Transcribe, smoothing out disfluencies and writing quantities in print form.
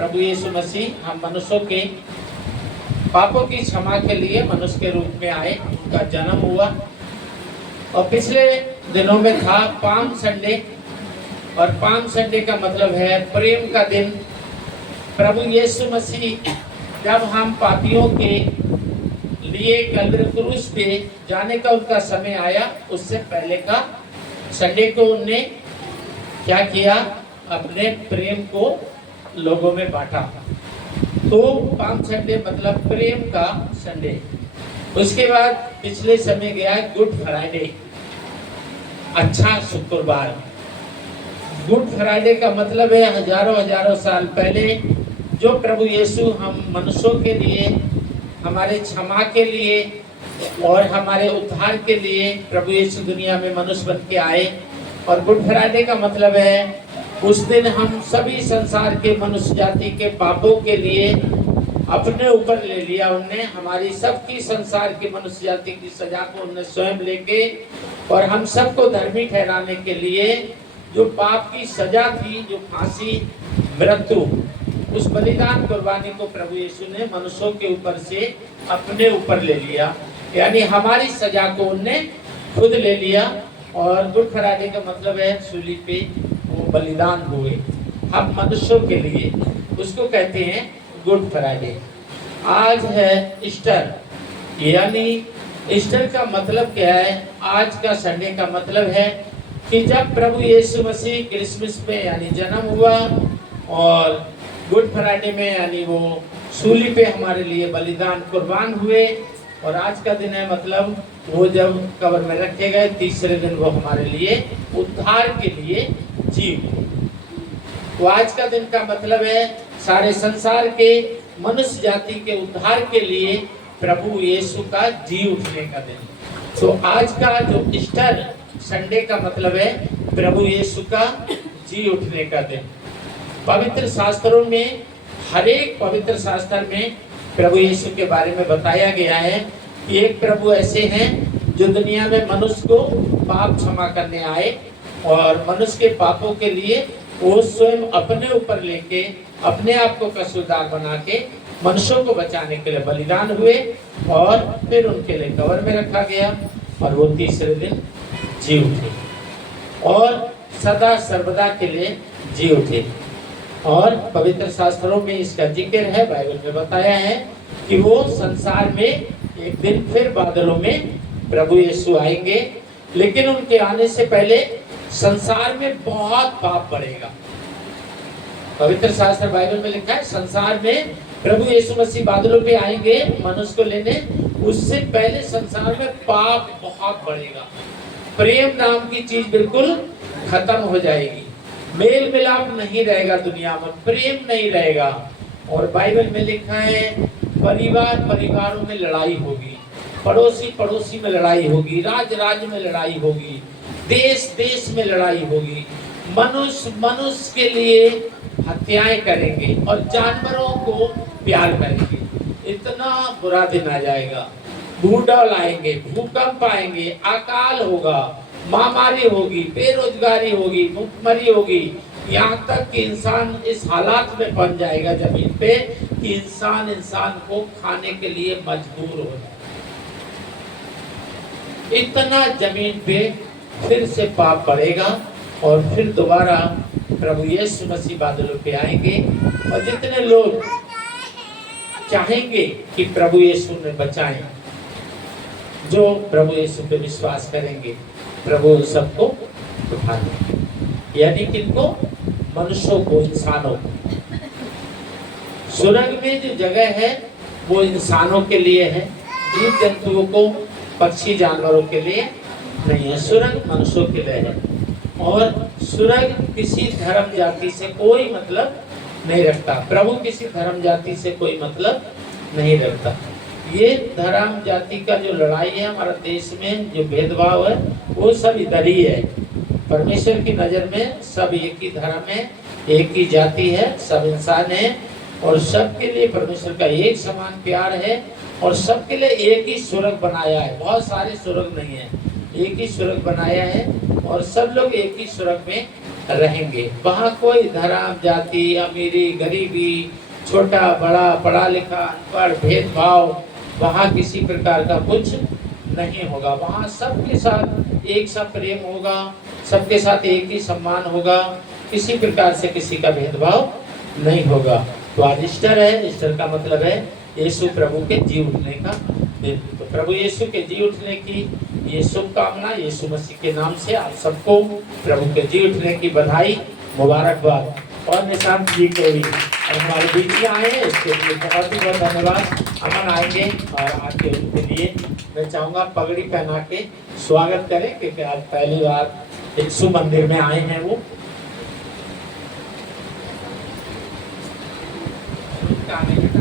प्रभु यीशु मसीह हम मनुष्यों के पापों की क्षमा के लिए मनुष्य के रूप में आए, उनका जन्म हुआ। और पिछले दिनों में था पाम संडे, और पाम संडे का मतलब है प्रेम का दिन। प्रभु यीशु मसीह जब हम पापियों के लिए कलवरी क्रूस पे जाने का उनका समय आया, उससे पहले का संडे को उन्होंने क्या किया, अपने प्रेम को लोगों में बांटा। तो पाम संडे मतलब प्रेम का संडे। उसके बाद पिछले समय गया गुड फ्राइडे, अच्छा शुक्रवार। गुड फ्राइडे का मतलब है हजारों साल पहले जो प्रभु यीशु हम मनुष्यों के लिए, हमारे क्षमा के लिए और हमारे उद्धार के लिए प्रभु यीशु दुनिया में मनुष्य बन के आए। और गुड फ्राइडे का मतलब है उस दिन हम सभी संसार के मनुष्य जाति के पापों के लिए अपने ऊपर ले लिया। उनने हमारी सबकी संसार की मनुष्य जाति की सजा को उन्हें स्वयं लेके और हम सबको धर्मी ठहराने के लिए जो पाप की सजा थी, जो फांसी, मृत्यु, उस बलिदान कुर्बानी को प्रभु यीशु ने मनुष्यों के ऊपर से अपने ऊपर ले लिया। यानी हमारी सजा को उनने खुद ले लिया। और गुड फ्राइडे का मतलब है सूली पे वो बलिदान हुए हम मनुष्यों के लिए, उसको कहते हैं गुड फ्राइडे। आज है ईस्टर, यानी ईस्टर का मतलब क्या है? आज का संडे का मतलब है कि जब प्रभु यीशु मसीह क्रिसमस पे यानी जन्म हुआ और गुड फ्राइडे में यानी वो सूली पे हमारे लिए बलिदान कुर्बान हुए। और आज का दिन है मतलब वो जब कब्र में रखे गए, तीसरे दिन वो हमारे लिए उद्धार के लिए जी उठे। तो आज का दिन का मतलब है सारे संसार के मनुष्य जाति के उद्धार के लिए प्रभु यीशु का जी उठने का दिन। तो आज का जो ईस्टर संडे का मतलब है प्रभु यीशु का जी उठने का दिन। पवित्र शास्त्रों में, हर एक पवित्र शास्त्र में प्रभु यीशु के बारे में बताया गया है कि एक प्रभु ऐसे हैं जो दुनिया में मनुष्य को पाप क्षमा करने आए और मनुष्य के पापों के लिए वो स्वयं अपने ऊपर लेके अपने आप को कसूरदार बना के मनुष्यों को बचाने के लिए बलिदान हुए और फिर उनके लिए कब्र में रखा गया और वो तीसरे दिन जी उठे और सदा सर्वदा के लिए जी उठे। और पवित्र शास्त्रों में इसका जिक्र है, बाइबल में बताया है कि वो संसार में एक दिन फिर बादलों में प्रभु यीशु आएंगे। लेकिन उनके आने से पहले संसार में बहुत पाप बढ़ेगा। पवित्र शास्त्र बाइबल में लिखा है संसार में प्रभु यीशु मसीह बादलों पे आएंगे मनुष्य को लेने, उससे पहले संसार में पाप बहुत बढ़ेगा। प्रेम नाम की चीज बिल्कुल खत्म हो जाएगी, मेल मिलाप नहीं रहेगा दुनिया में, प्रेम नहीं रहेगा। और बाइबल में लिखा है परिवार परिवारों में लड़ाई होगी, पड़ोसी पड़ोसी में लड़ाई होगी, राज्य राज्य में लड़ाई होगी, देश देश में लड़ाई होगी, मनुष्य मनुष्य के लिए हत्याएं करेंगे और जानवरों को प्यार करेंगे। इतना बुरा दिन आ जाएगा, भूडौल आएंगे, भूकंप आएंगे, अकाल होगा, महामारी होगी, बेरोजगारी होगी, भूखमरी होगी, यहाँ तक कि इंसान इस हालात में पहुंच जाएगा जमीन पे कि इंसान को खाने के लिए मजबूर हो जाए। इतना जमीन पे फिर से पाप बढ़ेगा और फिर दोबारा प्रभु यीशु मसीह बादलों पे आएंगे। और जितने लोग चाहेंगे कि प्रभु यीशु ने बचाएं, जो प्रभु यीशु पे विश्वास करेंगे, प्रभु सबको उठा लेंगे। यानी किनको? मनुष्यों को, इंसानों को। स्वर्ग में जो जगह है वो इंसानों के लिए है, जीव जंतुओं को, पक्षी जानवरों के लिए नहीं है। स्वर्ग मनुष्यों के लिए है। और स्वर्ग किसी धर्म जाति से कोई मतलब नहीं रखता। प्रभु किसी धर्म जाति से कोई मतलब नहीं रखता। ये धर्म जाति का जो लड़ाई है हमारा देश में, जो भेदभाव है, वो सब इधर ही है। परमेश्वर की नज़र में सब एक ही धर्म है, एक ही जाति है, सब इंसान है और सबके लिए परमेश्वर का एक समान प्यार है और सबके लिए एक ही स्वर्ग बनाया है। बहुत सारे स्वर्ग नहीं है, एक ही स्वर्ग बनाया है और सब लोग एक ही स्वर्ग में रहेंगे। वहाँ कोई धर्म, जाति, अमीरी, गरीबी, छोटा बड़ा, पढ़ा लिखा, अनपढ़, भेदभाव, वहाँ किसी प्रकार का कुछ नहीं होगा। वहाँ सबके साथ एक सा प्रेम होगा, सबके साथ एक ही सम्मान होगा, किसी प्रकार से किसी का भेदभाव नहीं होगा। तो आज ईस्टर है, ईस्टर का मतलब है यीशु प्रभु के जी उठने का दिन। तो प्रभु यीशु के जी उठने की ये शुभकामना यीशु मसीह के नाम से आप सबको प्रभु के जी उठने की बधाई, मुबारकबाद। और निशांत जी को भी और हमारे बीच में आए हैं, इसके लिए बहुत ही बहुत धन्यवाद। अमन आएंगे और आके उनके लिए मैं चाहूँगा पगड़ी पहना के स्वागत करें, क्योंकि आज पहली बार यीशु मंदिर में आए हैं वो। आने का